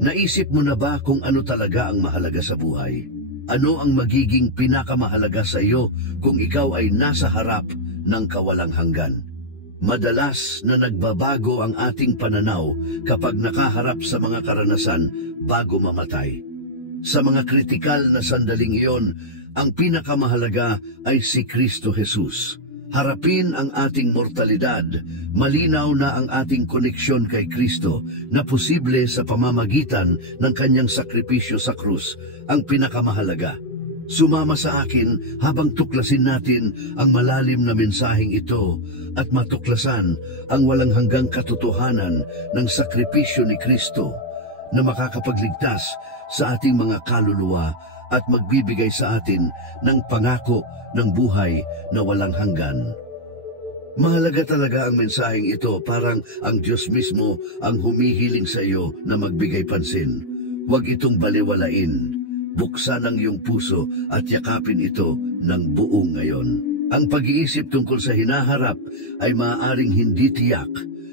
Naisip mo na ba kung ano talaga ang mahalaga sa buhay? Ano ang magiging pinakamahalaga sa iyo kung ikaw ay nasa harap ng kawalang hanggan? Madalas na nagbabago ang ating pananaw kapag nakaharap sa mga karanasan bago mamatay. Sa mga kritikal na sandaling iyon, ang pinakamahalaga ay si Kristo Jesus. Harapin ang ating mortalidad, malinaw na ang ating koneksyon kay Kristo na posible sa pamamagitan ng kanyang sakripisyo sa krus ang pinakamahalaga. Sumama sa akin habang tuklasin natin ang malalim na mensaheng ito at matuklasan ang walang hanggang katotohanan ng sakripisyo ni Kristo na makakapagligtas sa ating mga kaluluwa at magbibigay sa atin ng pangako ng buhay na walang hanggan. Mahalaga talaga ang mensaheng ito, parang ang Diyos mismo ang humihiling sa iyo na magbigay pansin. Huwag itong baliwalain. Buksan ang iyong puso at yakapin ito ng buong ngayon. Ang pag-iisip tungkol sa hinaharap ay maaaring hindi tiyak,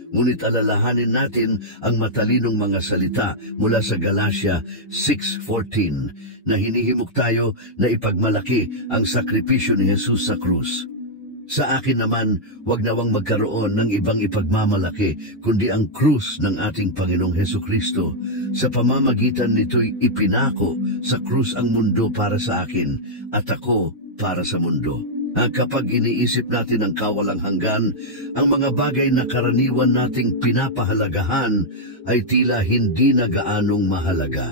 ngunit alalahanin natin ang matalinong mga salita mula sa Galatia 6:14 na hinihimok tayo na ipagmalaki ang sakripisyo ni Jesus sa krus. Sa akin naman, huwag nawang magkaroon ng ibang ipagmamalaki kundi ang krus ng ating Panginoong Hesukristo. Sa pamamagitan nito'y ipinako sa krus ang mundo para sa akin at ako para sa mundo. Kapag iniisip natin ang kawalang hanggan, ang mga bagay na karaniwan nating pinapahalagahan ay tila hindi na gaanong mahalaga.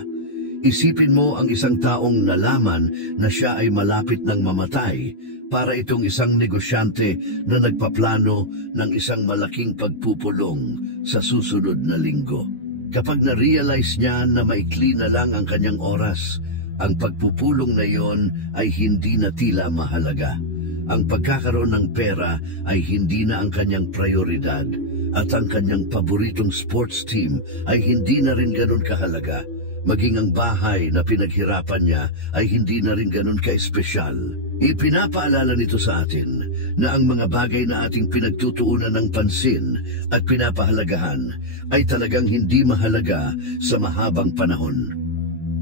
Isipin mo ang isang taong nalaman na siya ay malapit ng mamatay, para itong isang negosyante na nagpaplano ng isang malaking pagpupulong sa susunod na linggo. Kapag na-realize niya na maikli na lang ang kanyang oras, ang pagpupulong na iyon ay hindi na tila mahalaga. Ang pagkakaroon ng pera ay hindi na ang kanyang prioridad, at ang kanyang paboritong sports team ay hindi na rin ganun kahalaga. Maging ang bahay na pinaghirapan niya ay hindi na rin ganun ka-espesyal. Ipinapaalala nito sa atin na ang mga bagay na ating pinagtutuunan ng pansin at pinapahalagahan ay talagang hindi mahalaga sa mahabang panahon.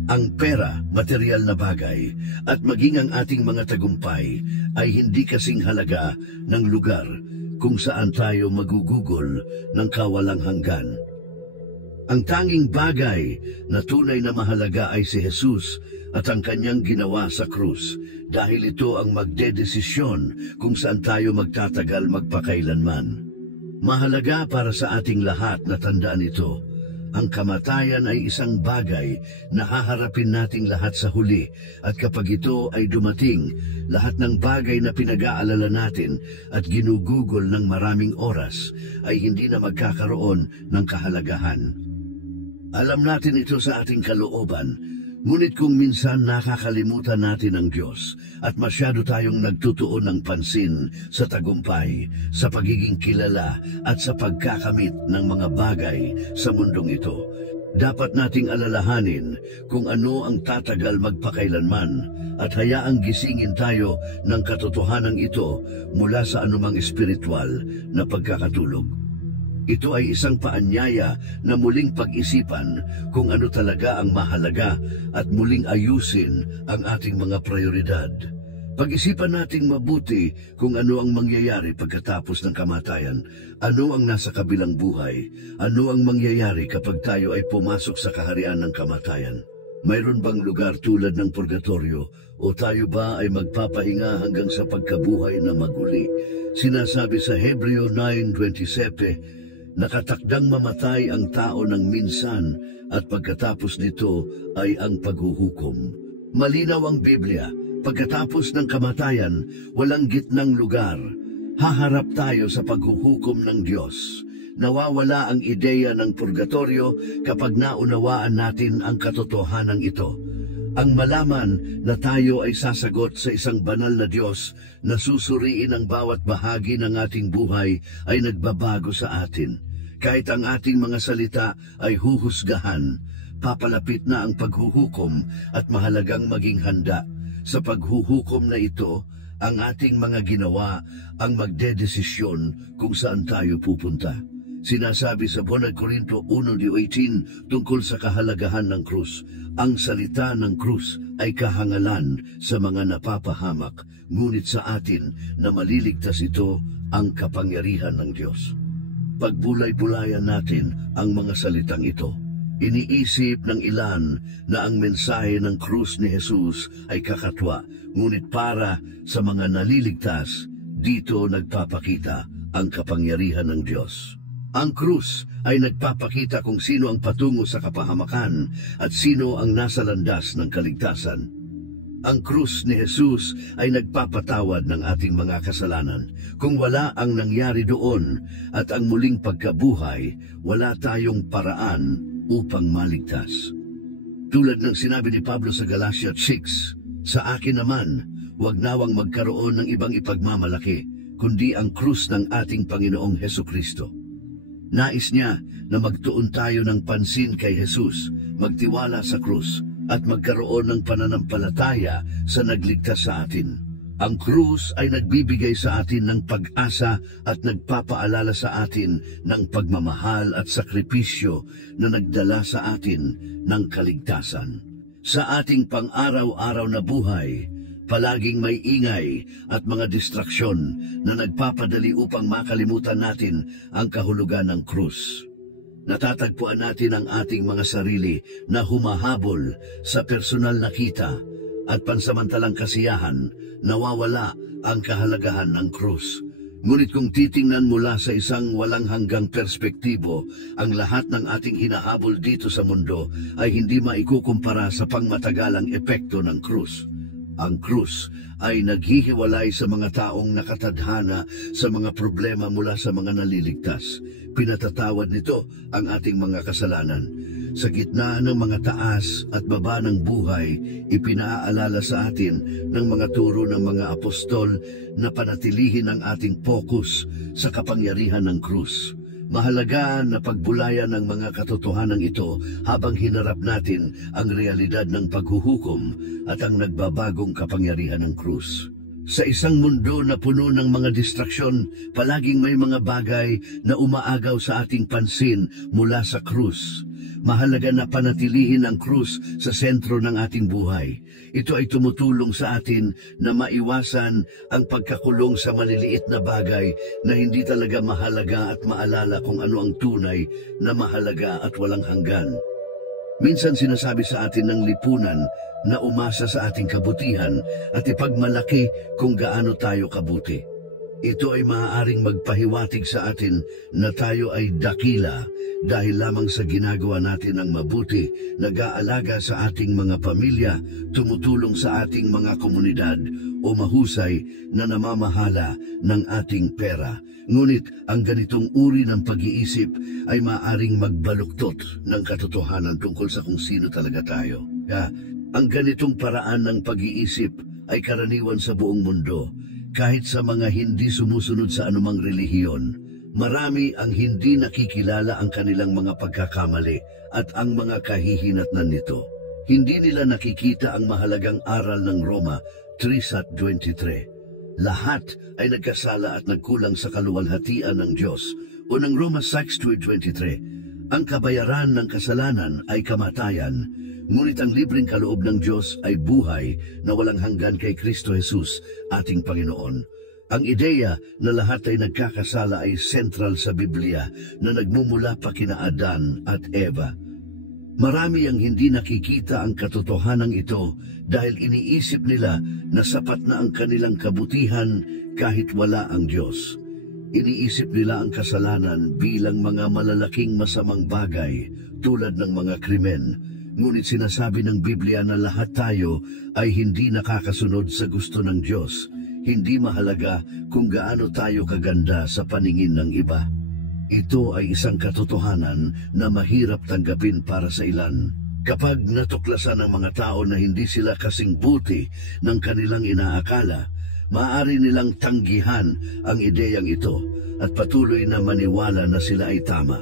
Ang pera, material na bagay, at maging ang ating mga tagumpay ay hindi kasing halaga ng lugar kung saan tayo magugugol ng kawalang hanggan. Ang tanging bagay na tunay na mahalaga ay si Jesus at ang kanyang ginawa sa krus, dahil ito ang magdedesisyon kung saan tayo magtatagal magpakailanman. Mahalaga para sa ating lahat na tandaan ito. Ang kamatayan ay isang bagay na haharapin nating lahat sa huli, at kapag ito ay dumating, lahat ng bagay na pinag-aalala natin at ginugugol ng maraming oras ay hindi na magkakaroon ng kahalagahan. Alam natin ito sa ating kalooban, ngunit kung minsan nakakalimutan natin ang Diyos at masyado tayong nagtutuon ng pansin sa tagumpay, sa pagiging kilala at sa pagkakamit ng mga bagay sa mundong ito, dapat nating alalahanin kung ano ang tatagal magpakailanman at hayaang gisingin tayo ng katotohanan ito mula sa anumang espiritual na pagkakatulog. Ito ay isang paanyaya na muling pag-isipan kung ano talaga ang mahalaga at muling ayusin ang ating mga prioridad. Pag-isipan nating mabuti kung ano ang mangyayari pagkatapos ng kamatayan, ano ang nasa kabilang buhay, ano ang mangyayari kapag tayo ay pumasok sa kaharian ng kamatayan. Mayroon bang lugar tulad ng purgatorio o tayo ba ay magpapahinga hanggang sa pagkabuhay na maguli? Sinasabi sa Hebreo 9:27, nakatakdang mamatay ang tao ng minsan at pagkatapos nito ay ang paghuhukom. Malinaw ang Biblia, pagkatapos ng kamatayan, walang gitnang lugar. Haharap tayo sa paghuhukom ng Diyos. Nawawala ang ideya ng purgatorio kapag naunawaan natin ang katotohanan ito. Ang malaman na tayo ay sasagot sa isang banal na Diyos na susuriin ang bawat bahagi ng ating buhay ay nagbabago sa atin. Kahit ang ating mga salita ay huhusgahan, papalapit na ang paghuhukom at mahalagang maging handa. Sa paghuhukom na ito, ang ating mga ginawa ang magdedesisyon kung saan tayo pupunta. Sinasabi sa 1 Corinto 1:18 tungkol sa kahalagahan ng krus, ang salita ng krus ay kahangalan sa mga napapahamak, ngunit sa atin na maliligtas ito ang kapangyarihan ng Diyos. Pagbulay-bulayan natin ang mga salitang ito. Iniisip ng ilan na ang mensahe ng krus ni Jesus ay kakatwa, ngunit para sa mga naliligtas, dito nagpapakita ang kapangyarihan ng Diyos. Ang krus ay nagpapakita kung sino ang patungo sa kapahamakan at sino ang nasa landas ng kaligtasan. Ang krus ni Jesus ay nagpapatawad ng ating mga kasalanan. Kung wala ang nangyari doon at ang muling pagkabuhay, wala tayong paraan upang maligtas. Tulad ng sinabi ni Pablo sa Galatia 6, sa akin naman, huwag nawang magkaroon ng ibang ipagmamalaki, kundi ang krus ng ating Panginoong Hesukristo. Nais niya na magtuon tayo ng pansin kay Jesus, magtiwala sa krus, at magkaroon ng pananampalataya sa nagligtas sa atin. Ang krus ay nagbibigay sa atin ng pag-asa at nagpapaalala sa atin ng pagmamahal at sakripisyo na nagdala sa atin ng kaligtasan. Sa ating pang-araw-araw na buhay, palaging may ingay at mga distraksyon na nagpapadali upang makalimutan natin ang kahulugan ng krus. Natatagpuan natin ang ating mga sarili na humahabol sa personal na kita at pansamantalang kasiyahan, nawawala ang kahalagahan ng krus. Ngunit kung titingnan mula sa isang walang hanggang perspektibo, ang lahat ng ating hinahabol dito sa mundo ay hindi maikukumpara sa pangmatagalang epekto ng krus. Ang krus ay naghihiwalay sa mga taong nakatadhana sa mga problema mula sa mga naliligtas. Pinatatawad nito ang ating mga kasalanan. Sa gitna ng mga taas at baba ng buhay, ipinaalala sa atin ng mga turo ng mga apostol na panatilihin ang ating focus sa kapangyarihan ng krus. Mahalaga na pagbulayan ng mga katotohanan ito habang hinarap natin ang realidad ng paghuhukom at ang nagbabagong kapangyarihan ng krus. Sa isang mundo na puno ng mga distraksyon, palaging may mga bagay na umaagaw sa ating pansin mula sa krus. Mahalaga na panatilihin ang krus sa sentro ng ating buhay. Ito ay tumutulong sa atin na maiwasan ang pagkakulong sa maliliit na bagay na hindi talaga mahalaga at maalala kung ano ang tunay na mahalaga at walang hanggan. Minsan sinasabi sa atin ng lipunan na umasa sa ating kabutihan at ipagmalaki kung gaano tayo kabuti. Ito ay maaaring magpahiwatig sa atin na tayo ay dakila dahil lamang sa ginagawa natin ang mabuti, nag-aalaga sa ating mga pamilya, tumutulong sa ating mga komunidad o mahusay na namamahala ng ating pera. Ngunit ang ganitong uri ng pag-iisip ay maaaring magbaluktot ng katotohanan tungkol sa kung sino talaga tayo. Ang ganitong paraan ng pag-iisip ay karaniwan sa buong mundo. Kahit sa mga hindi sumusunod sa anumang relihiyon, marami ang hindi nakikilala ang kanilang mga pagkakamali at ang mga kahihinatnan nito. Hindi nila nakikita ang mahalagang aral ng Roma 3:23. Lahat ay nagkasala at nagkulang sa kaluwalhatian ng Diyos. O ng Roma 6:23, ang kabayaran ng kasalanan ay kamatayan, ngunit ang libreng kaloob ng Diyos ay buhay na walang hanggan kay Kristo Jesus, ating Panginoon. Ang ideya na lahat ay nagkakasala ay sentral sa Biblia na nagmumula pa kina Adan at Eva. Marami ang hindi nakikita ang katotohanan ito dahil iniisip nila na sapat na ang kanilang kabutihan kahit wala ang Diyos. Iniisip nila ang kasalanan bilang mga malalaking masamang bagay tulad ng mga krimen. Ngunit sinasabi ng Biblia na lahat tayo ay hindi nakakasunod sa gusto ng Diyos. Hindi mahalaga kung gaano tayo kaganda sa paningin ng iba. Ito ay isang katotohanan na mahirap tanggapin para sa ilan. Kapag natuklasan ng mga tao na hindi sila kasing buti ng kanilang inaakala, maaari nilang tanggihan ang ideyang ito at patuloy na maniwala na sila ay tama.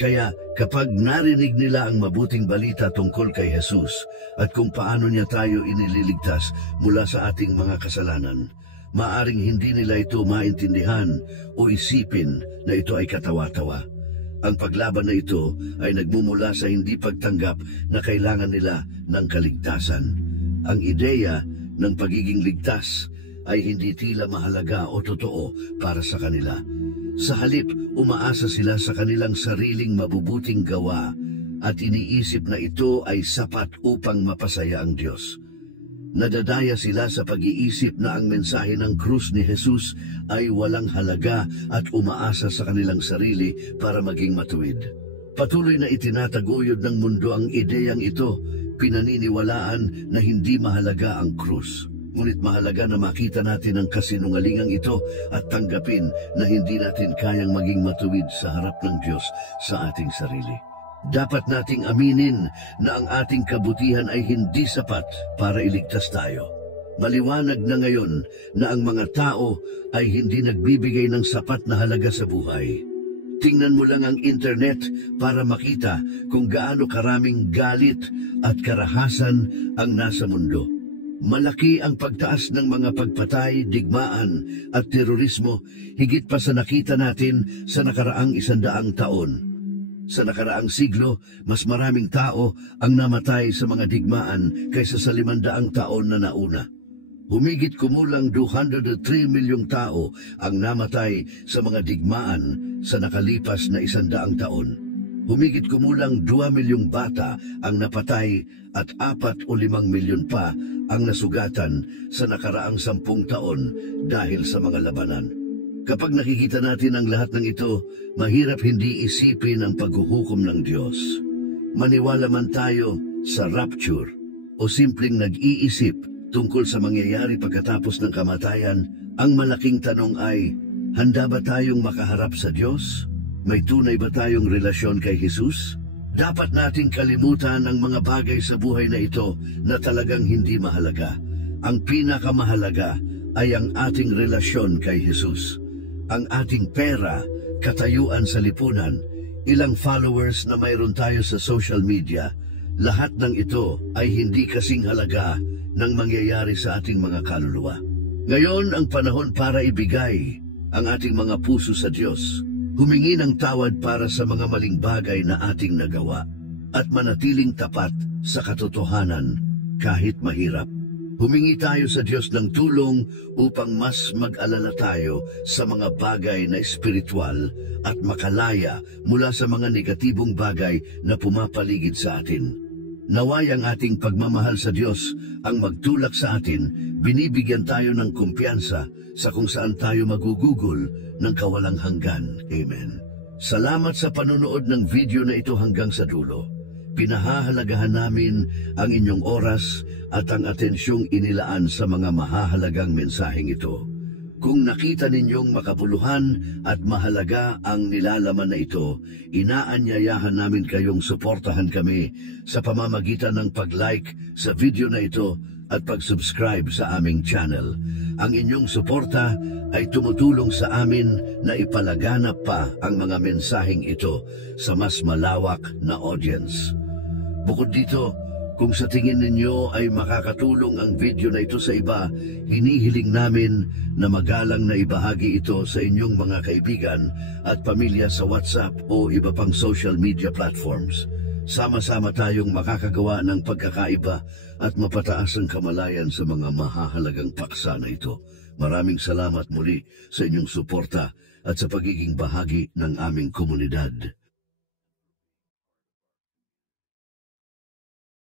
Kaya kapag narinig nila ang mabuting balita tungkol kay Jesus at kung paano niya tayo inililigtas mula sa ating mga kasalanan, maaring hindi nila ito maintindihan o isipin na ito ay katawa-tawa. Ang paglaban na ito ay nagmumula sa hindi pagtanggap na kailangan nila ng kaligtasan. Ang ideya ng pagiging ligtas ay hindi tila mahalaga o totoo para sa kanila. Sa halip, umaasa sila sa kanilang sariling mabubuting gawa at iniisip na ito ay sapat upang mapasaya ang Diyos. Nadadaya sila sa pag-iisip na ang mensahe ng krus ni Jesus ay walang halaga at umaasa sa kanilang sarili para maging matuwid. Patuloy na itinataguyod ng mundo ang ideyang ito, pinaniniwalaan na hindi mahalaga ang krus. Ngunit mahalaga na makita natin ang kasinungalingang ito at tanggapin na hindi natin kayang maging matuwid sa harap ng Diyos sa ating sarili. Dapat nating aminin na ang ating kabutihan ay hindi sapat para iligtas tayo. Maliwanag na ngayon na ang mga tao ay hindi nagbibigay ng sapat na halaga sa buhay. Tingnan mo lang ang internet para makita kung gaano karaming galit at karahasan ang nasa mundo. Malaki ang pagtaas ng mga pagpatay, digmaan at terorismo higit pa sa nakita natin sa nakaraang 100 taon. Sa nakaraang siglo, mas maraming tao ang namatay sa mga digmaan kaysa sa 500 taon na nauna. Humigit kumulang 203 milyong tao ang namatay sa mga digmaan sa nakalipas na 100 taon. Humigit kumulang 2 milyong bata ang napatay at 4 o 5 milyon pa ang nasugatan sa nakaraang 10 taon dahil sa mga labanan. Kapag nakikita natin ang lahat ng ito, mahirap hindi isipin ang paghuhukom ng Diyos. Maniwala man tayo sa rapture o simpleng nag-iisip tungkol sa mangyayari pagkatapos ng kamatayan, ang malaking tanong ay, handa ba tayong makaharap sa Diyos? May tunay ba tayong relasyon kay Jesus? Dapat nating kalimutan ang mga bagay sa buhay na ito na talagang hindi mahalaga. Ang pinakamahalaga ay ang ating relasyon kay Jesus. Ang ating pera, katayuan sa lipunan, ilang followers na mayroon tayo sa social media, lahat ng ito ay hindi kasing halaga ng mangyayari sa ating mga kaluluwa. Ngayon ang panahon para ibigay ang ating mga puso sa Diyos, humingi ng tawad para sa mga maling bagay na ating nagawa, at manatiling tapat sa katotohanan kahit mahirap. Humingi tayo sa Diyos ng tulong upang mas mag-alala tayo sa mga bagay na espiritual at makalaya mula sa mga negatibong bagay na pumapaligid sa atin. Naway ang ating pagmamahal sa Diyos ang magtulak sa atin, binibigyan tayo ng kumpiyansa sa kung saan tayo magugugol ng kawalang hanggan. Amen. Salamat sa panunood ng video na ito hanggang sa dulo. Pinahahalagahan namin ang inyong oras at ang atensyong inilaan sa mga mahahalagang mensaheng ito. Kung nakita ninyong makabuluhan at mahalaga ang nilalaman na ito, inaanyayahan namin kayong suportahan kami sa pamamagitan ng pag-like sa video na ito at pag-subscribe sa aming channel. Ang inyong suporta ay tumutulong sa amin na ipalaganap pa ang mga mensaheng ito sa mas malawak na audience. Bukod dito, Kung sa tingin ninyo ay makakatulong ang video na ito sa iba, hinihiling namin na magalang na ibahagi ito sa inyong mga kaibigan at pamilya sa WhatsApp o iba pang social media platforms. Sama-sama tayong makakagawa ng pagkakaiba at mapataas ang kamalayan sa mga mahahalagang paksa na ito. Maraming salamat muli sa inyong suporta at sa pagiging bahagi ng aming komunidad.